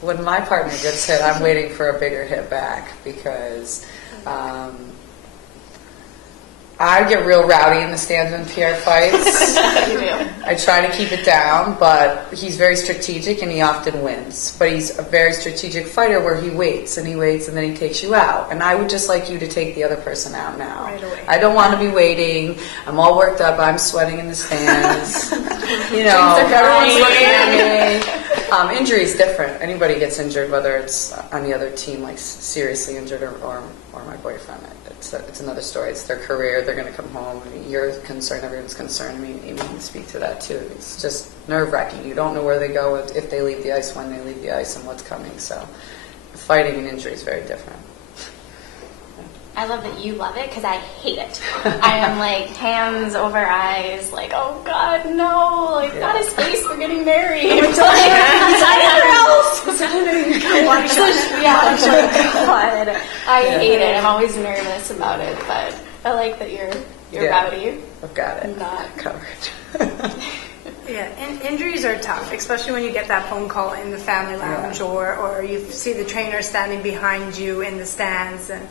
when my partner gets hit, I'm waiting for a bigger hit back because I get real rowdy in the stands when Pierre fights. I try to keep it down, but he's very strategic and he often wins. But he's a very strategic fighter where he waits and then he takes you out. And I would just like you to take the other person out now. Right away. I don't want to be waiting. I'm all worked up. I'm sweating in the stands. Everyone's looking at me. Injury is different. Anybody gets injured, whether it's on the other team, like seriously injured, or my boyfriend. It's another story. It's their career. They're going to come home. You're concerned. Everyone's concerned. I mean, you can speak to that too. It's just nerve-wracking. You don't know where they go, if they leave the ice, when they leave the ice, and what's coming. So fighting an injury is very different. I love that you love it because I hate it. I am like hands over eyes, like, oh God, no, like not his face, we're getting married. He's somewhere else. God, I hate it. I'm always nervous about it, but I like that you're rowdy. I've got it. Not covered. Yeah, injuries are tough, especially when you get that phone call in the family lounge or you see the trainer standing behind you in the stands. And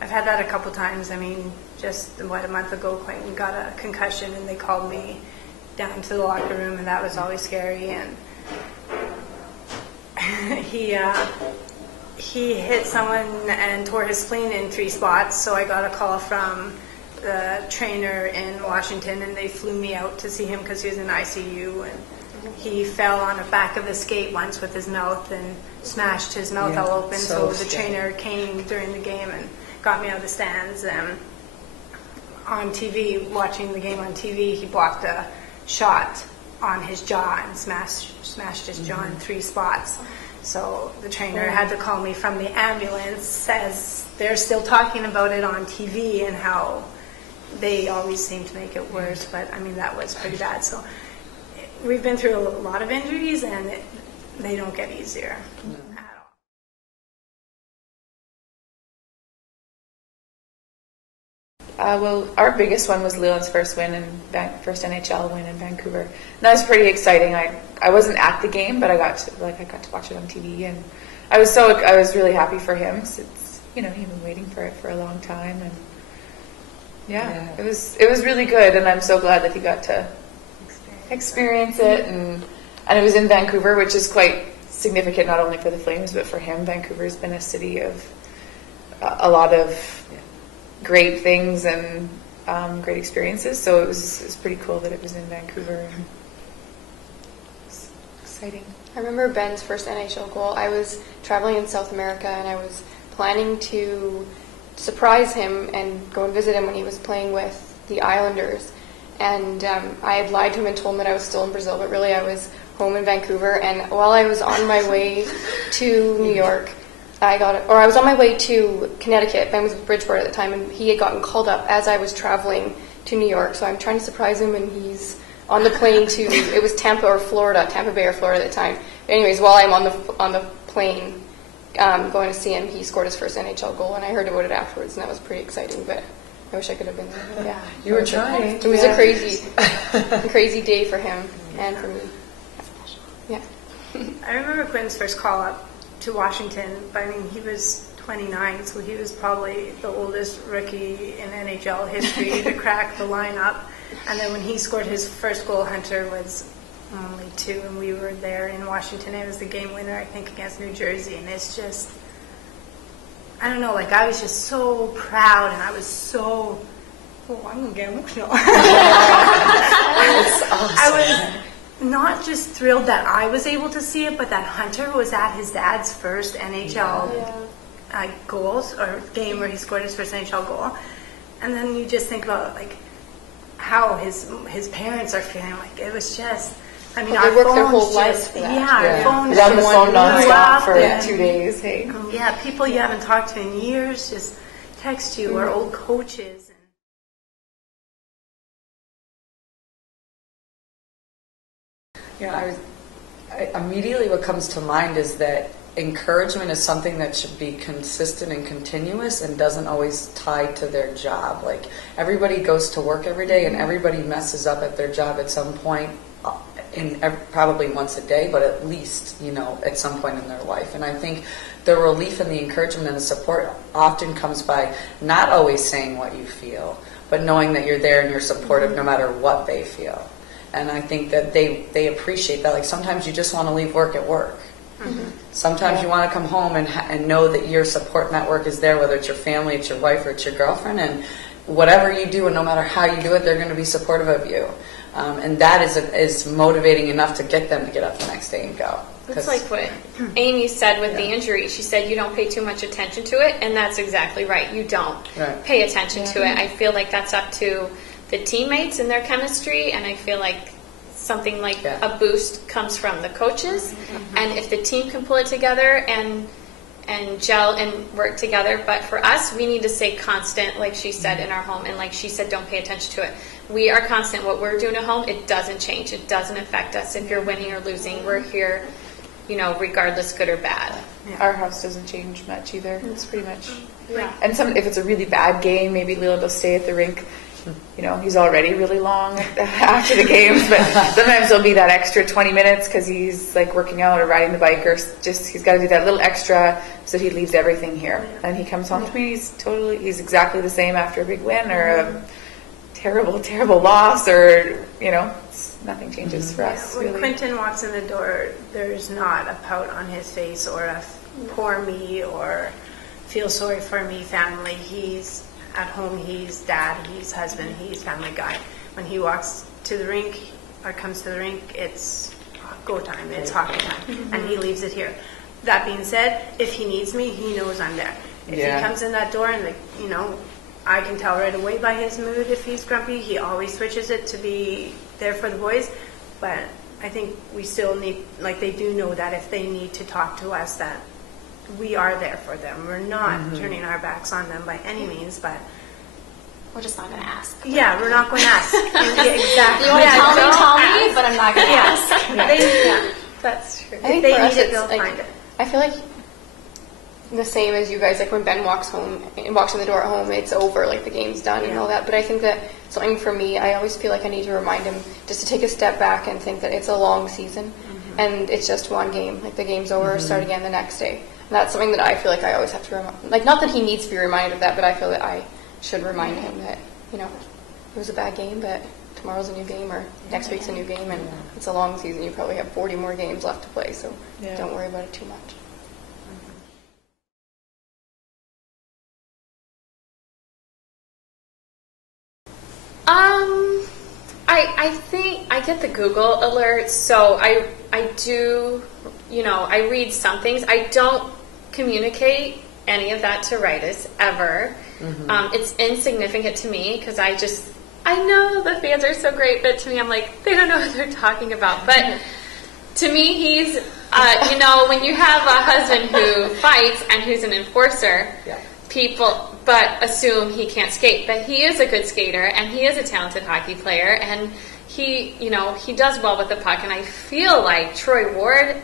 I've had that a couple times. I mean, just a month ago, Quentin got a concussion and they called me down to the locker room, and that was always scary. And he hit someone and tore his spleen in 3 spots, so I got a call from the trainer in Washington, and they flew me out to see him because he was in ICU, and he fell on the back of the skate once with his mouth and smashed his mouth all open. So the trainer came during the game and got me out of the stands. And on TV, watching the game on TV, he blocked a shot on his jaw and smashed his jaw in 3 spots. So the trainer had to call me from the ambulance, as they're still talking about it on TV and how they always seem to make it worse. But I mean, that was pretty bad. So we've been through a lot of injuries, and they don't get easier at all. Well, our biggest one was Leland's first first NHL win in Vancouver. And that was pretty exciting. I wasn't at the game, but I got to watch it on TV, and I was really happy for him, since he'd been waiting for it for a long time, and it was really good, and I'm so glad that he got to experience it, and it was in Vancouver, which is quite significant not only for the Flames but for him. Vancouver's been a city of a lot of great things and great experiences, so it was pretty cool that it was in Vancouver. And it was exciting. I remember Ben's first NHL goal. I was traveling in South America, and I was planning to surprise him and go and visit him when he was playing with the Islanders. And I had lied to him and told him that I was still in Brazil, but really I was home in Vancouver. And while I was on my way to New York, I was on my way to Connecticut. Ben was in Bridgeport at the time, and he had gotten called up as I was traveling to New York. So I'm trying to surprise him, and he's on the plane to, it was Tampa Bay or Florida at the time. Anyways, while I'm on the plane going to see him, he scored his first NHL goal, and I heard about it afterwards, and that was pretty exciting. But I wish I could have been there. Yeah, you were trying. It was a crazy day for him and for me. Yeah. I remember Quinn's first call up to Washington, but I mean, he was 29, so he was probably the oldest rookie in NHL history to crack the lineup. And then when he scored his first goal, Hunter was only 2, and we were there in Washington. It was the game winner, I think, against New Jersey, and it's just, I don't know, like, I was just so proud, and I was so, I'm going to get emotional. It's awesome. I was not just thrilled that I was able to see it, but that Hunter was at his dad's first NHL goals, or game where he scored his first NHL goal. And then you just think about, like, how his parents are feeling. Like, it was just, I mean, they worked their whole lives for that. Our phones on the phone nonstop for and, 2 days. Hey. Yeah, people you haven't talked to in years just text you, or old coaches. Immediately what comes to mind is that encouragement is something that should be consistent and continuous and doesn't always tie to their job. Like, everybody goes to work every day and everybody messes up at their job at some point probably once a day, but at least, at some point in their life. And I think the relief and the encouragement and the support often comes by not always saying what you feel, but knowing that you're there and you're supportive no matter what they feel. And I think that they appreciate that. Like sometimes you just want to leave work at work. Mm-hmm. Sometimes you want to come home and know that your support network is there, whether it's your family, it's your wife, or it's your girlfriend, and whatever you do, and no matter how you do it, they're going to be supportive of you. And that is motivating enough to get them to get up the next day and go. It's like what Amy said with the injury. She said you don't pay too much attention to it, and that's exactly right. You don't pay attention to it. I feel like that's up to the teammates and their chemistry, and I feel like something like a boost comes from the coaches. Mm-hmm. And if the team can pull it together and gel and work together, but for us, we need to stay constant, like she said, in our home, and like she said, don't pay attention to it. We are constant. What we're doing at home, it doesn't change. It doesn't affect us if you're winning or losing. We're here, regardless, good or bad. Yeah. Our house doesn't change much either. It's pretty much. Yeah. And if it's a really bad game, maybe Leland will stay at the rink. He's already really long after the games, but sometimes there'll be that extra 20 minutes because he's like working out or riding the bike, or just he's got to do that little extra, so he leaves everything here. And he comes home to me, he's exactly the same after a big win or a terrible, terrible loss, or, nothing changes for us. When really. Quentin walks in the door, there's not a pout on his face or a poor me or feel sorry for me family. He's at home, he's dad, he's husband, he's family guy. When he walks to the rink or comes to the rink, it's go time, it's hockey time, and he leaves it here. That being said, if he needs me, he knows I'm there. If he comes in that door and, I can tell right away by his mood if he's grumpy. He always switches it to be there for the boys. But I think we still need, they do know that if they need to talk to us, that we are there for them. We're not turning our backs on them by any means, but we're just not going to ask. Yeah, we're not going to ask. Exactly. You want to tell me, but I'm not going to ask. That's true. I think they for need us, it, they'll find it. I feel like the same as you guys, when Ben walks in the door at home, it's over, the game's done and all that. But I think that something for me, I always feel like I need to remind him just to take a step back and think that it's a long season and it's just one game. The game's over, start again the next day. And that's something that I feel like I always have to remind. Not that he needs to be reminded of that, but I feel that I should remind him that, it was a bad game, but tomorrow's a new game or next week's a new game, and it's a long season. You probably have 40 more games left to play, so don't worry about it too much. I think I get the Google alerts, so I do, I read some things. I don't communicate any of that to Ritus ever. It's insignificant to me because I know the fans are so great, but to me I'm like, they don't know what they're talking about. But to me, he's, when you have a husband who fights and who's an enforcer, people but assume he can't skate. But he is a good skater, and he is a talented hockey player, and he, he does well with the puck. And I feel like Troy Ward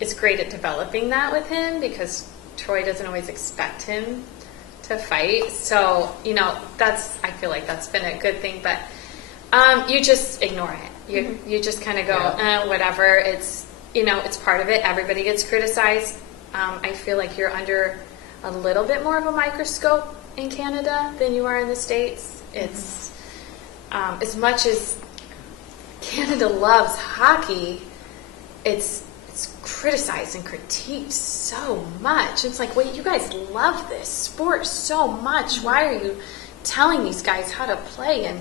is great at developing that with him because Troy doesn't always expect him to fight. So, I feel like that's been a good thing. But you just ignore it. You just kind of go, whatever. It's, it's part of it. Everybody gets criticized. I feel like you're under a little bit more of a microscope in Canada than you are in the States. It's as much as Canada loves hockey, it's criticized and critiqued so much. It's like, wait, you guys love this sport so much. Why are you telling these guys how to play and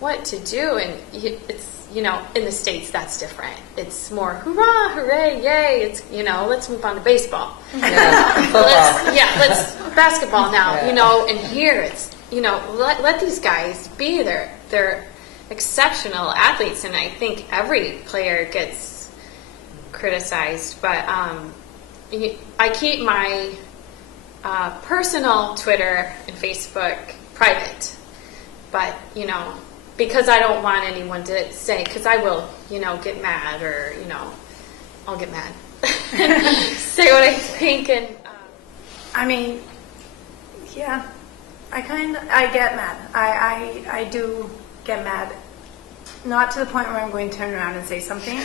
what to do? And it's, in the States, that's different. It's more hurrah, hooray, yay. It's, let's move on to baseball. Let's basketball now, and here it's, let these guys be. They're exceptional athletes, and I think every player gets criticized. But I keep my personal Twitter and Facebook private, but, because I don't want anyone to say, because I will, get mad or, I'll get mad. Say what I think. And I get mad. I do get mad Not to the point where I'm going to turn around and say something.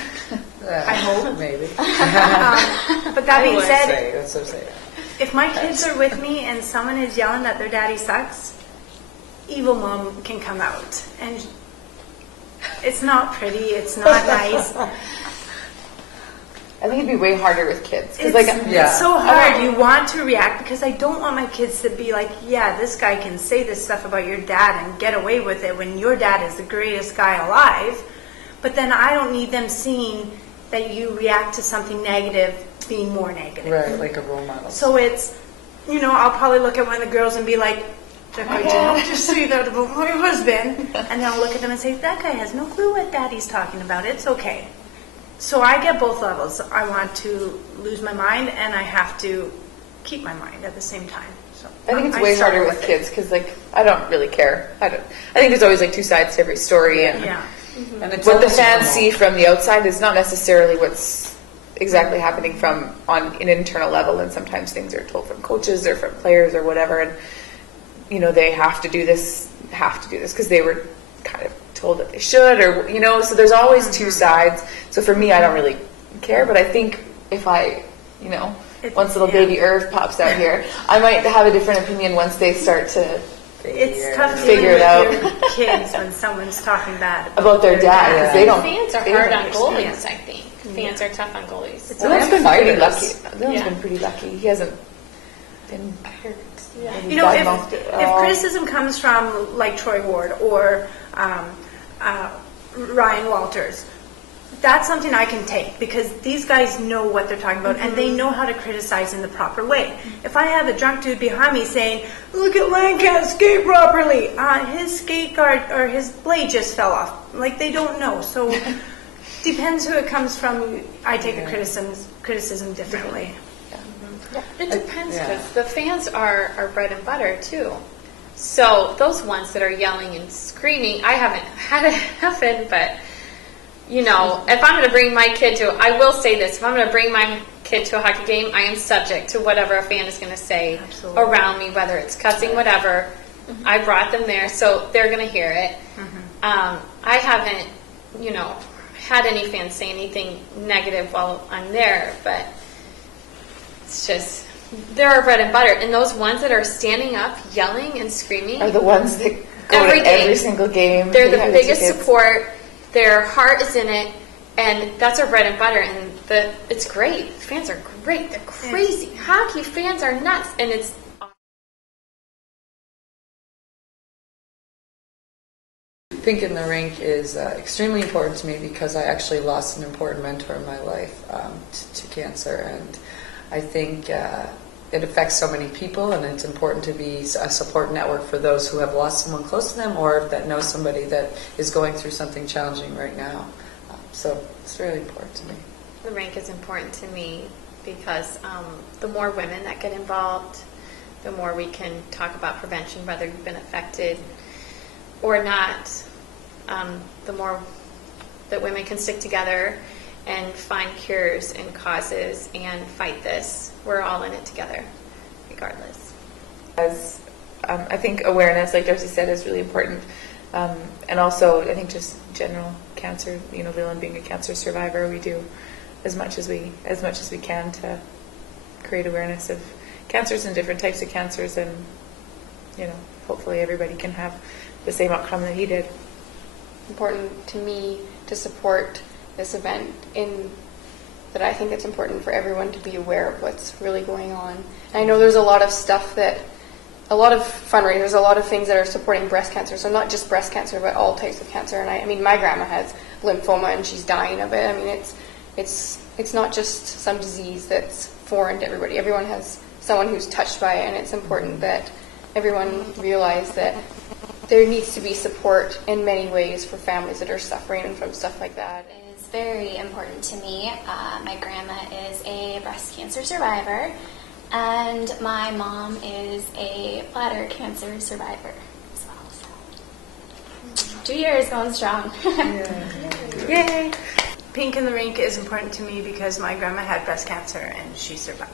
I hope. Maybe. But that being said, That's what I'm saying. if my kids are with me and someone is yelling that their daddy sucks, evil mom can come out. And it's not pretty. It's not nice. I think it'd be way harder with kids. It's so hard. You want to react because I don't want my kids to be like, yeah, this guy can say this stuff about your dad and get away with it when your dad is the greatest guy alive. But then I don't need them seeing that you react to something negative being more negative. Right, like a role model. So it's, I'll probably look at one of the girls and be like, did I just say that about my husband? And then I'll look at them and say, that guy has no clue what daddy's talking about. It's okay. So I get both levels. I want to lose my mind, and I have to keep my mind at the same time. So I think it's way harder with kids because, I don't really care. I think there's always two sides to every story, and and it's what the fans see from the outside is not necessarily what's exactly happening on an internal level. And sometimes things are told from coaches or from players or whatever, and they have to do this because they were kind of told that they should, or so there's always two sides. So for me, I don't really care, but I think if I once little baby Irv pops out here, I might have a different opinion once they start to tough figure it out. Your kids when someone's talking bad about their dad, because they don't. Fans are hard on goalies. I think fans are tough on goalies. Dylan's been pretty lucky. Dylan's been pretty lucky. He hasn't been hurt. If criticism comes from like Troy Ward or Ryan Walters, that's something I can take because these guys know what they're talking about and they know how to criticize in the proper way. If I have a drunk dude behind me saying, look at Lang can't skate properly, his skate guard or his blade just fell off. Like, they don't know. So depends who it comes from. I take a criticism differently. It depends because the fans are bread and butter too. So those ones that are yelling and screaming, I haven't had it happen, but if I'm going to bring my kid I will say this, if I'm going to bring my kid to a hockey game, I am subject to whatever a fan is going to say around me, whether it's cussing, whatever. I brought them there, so they're going to hear it. I haven't, had any fans say anything negative while I'm there, but it's just, they're bread and butter. And those ones that are standing up, yelling and screaming are the ones that go to every single game. They're the biggest support. Their heart is in it, and that's our bread and butter. And it's great. Fans are great. They're crazy. Hockey fans are nuts, and it's. Pink in the Rink is extremely important to me because I actually lost an important mentor in my life to cancer, and I think it affects so many people, and it's important to be a support network for those who have lost someone close to them or that know somebody that is going through something challenging right now. So it's really important to me. The rink is important to me because the more women that get involved, the more we can talk about prevention, whether you've been affected or not. The more that women can stick together and find cures and causes and fight this. We're all in it together, regardless. As I think awareness, like Darcy said, is really important. And also, I think just general cancer, Leland being a cancer survivor, we do as much as we can to create awareness of cancers and different types of cancers, and hopefully everybody can have the same outcome that he did. Important to me to support this event in that I think it's important for everyone to be aware of what's really going on. And I know there's a lot of stuff a lot of fundraisers, a lot of things that are supporting breast cancer. So not just breast cancer, but all types of cancer. And I mean, my grandma has lymphoma and she's dying of it. I mean, it's not just some disease that's foreign to everybody. Everyone has someone who's touched by it, and it's important that everyone realize that there needs to be support in many ways for families that are suffering from stuff like that. It is very important to me. My grandma is a breast cancer survivor, and my mom is a bladder cancer survivor as well. So 2 years going strong. Yay! Pink in the Rink is important to me because my grandma had breast cancer and she survived.